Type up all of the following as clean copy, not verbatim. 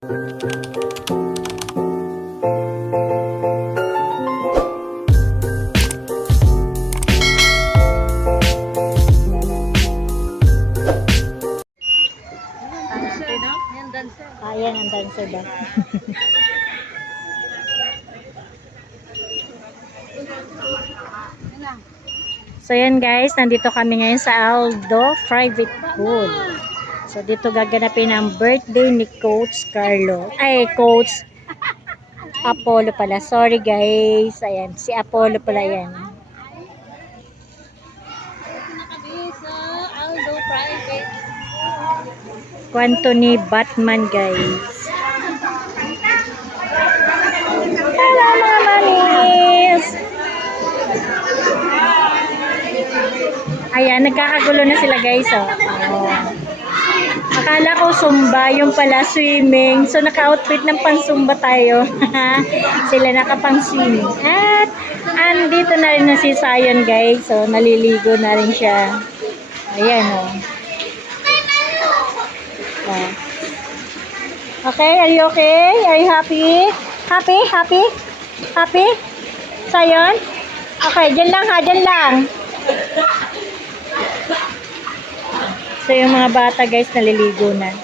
Ayan ang dancer ba? So yan guys, nandito kami ngayon sa Aldo Private Pool. So dito gaganapin ang birthday ni Coach Carlo. Ay, Coach Apollo pala. Sorry guys. Ayan, si Apollo pala yan. Aldo Private. Kwanto ni Batman guys. Hello mga mamis! Ayan, nagkakagulo na sila guys. Oh. Akala ko Zumba, yung pala swimming. So naka-outfit ng pang-Zumba tayo. Sila nakapang-swimming. At andito na rin na si Zion guys. So naliligo na rin siya. Ayan oh. Oh. Okay, are you okay? Are you happy? Happy? Happy? Happy? Zion? Okay, dyan lang ha, dyan lang. So yung mga bata guys naliligo na.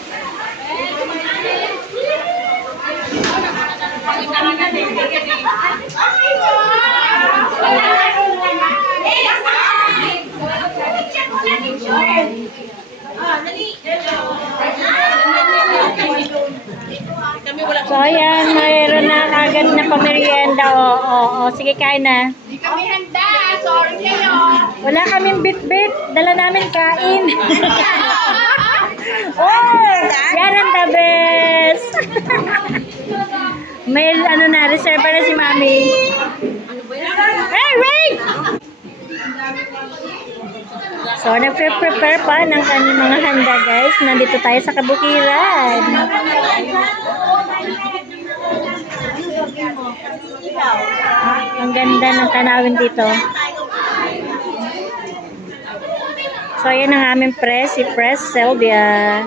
So ayan, mayroon na agad na pamerienda. O, sige kain na. Hindi kami handa. Sorry kayo. Wala kaming bit-bit. Dala namin kain. Oh, yan ang the best. May ano na, reserva na si Mami. Hey, wait! So, nagpe-prepare pa ng kanyang mga handa, guys. Nandito tayo sa Kabukiran. Ang ganda ng tanawin dito. So, ayan ang aming press, si Press Sylvia.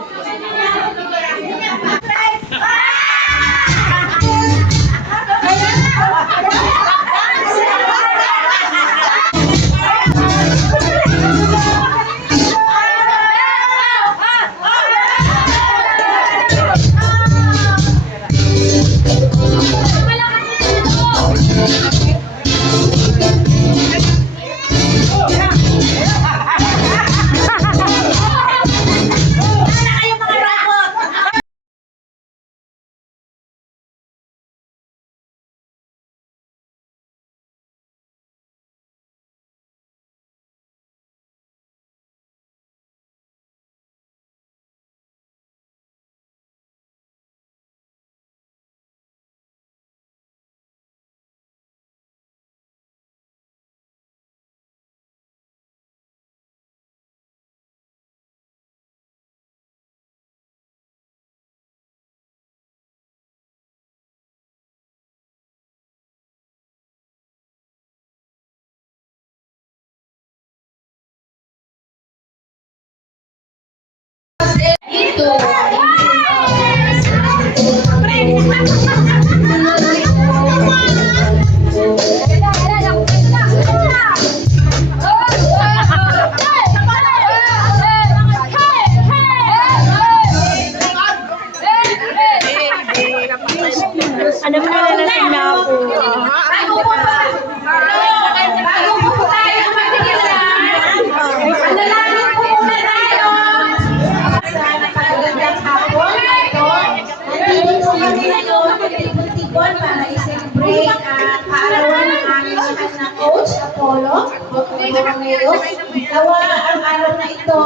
Ano mo na nalasing na ako? Para i-celebrate ang kaarawan ng aming mahal na Coach Apollo. Nawa ang araw na ito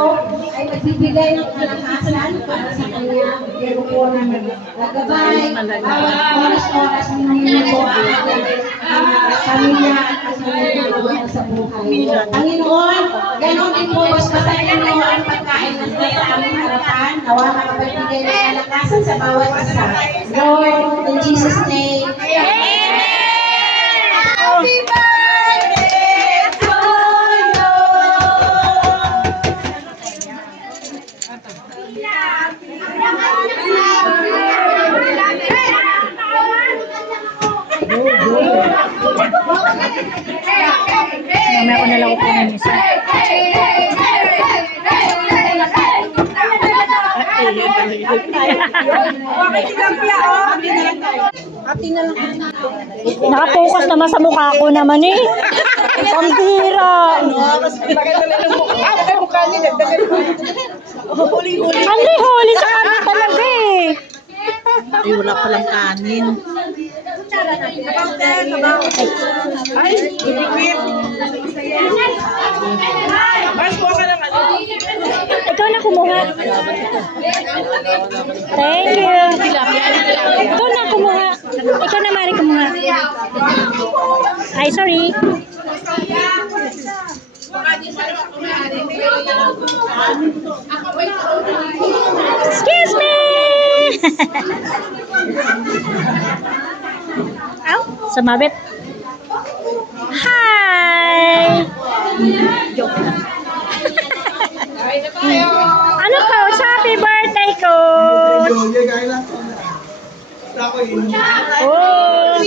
ay magbibigay ng kalakasan para sa kanyang derupunan. Lagabay, bawat oras-oras minuto ang pamilya at kasalukuyan sa buhay. Panginoon, ganon din po, bastahin mo ang pagkain ng aming harapan. Nawa makapagbigay ng kalakasan sa bawat isa. Lord, in Jesus' name, Amen! Happy birthday to you! ako na lang kukunin isa. Nakapokus naman sa mukha ko naman eh. Pambira. Ang huli sa amin talaga eh. Ay, wala palang kanin. Ay, ibigwip. Mas po ka naman. Ikaw na kumuha. Thank you. Ikaw na kumuha. Ikaw na mari kumuha. Ay, sorry. Excuse me! Ow, sumabit. Hi! Ano ko? Happy birthday ko! Oh!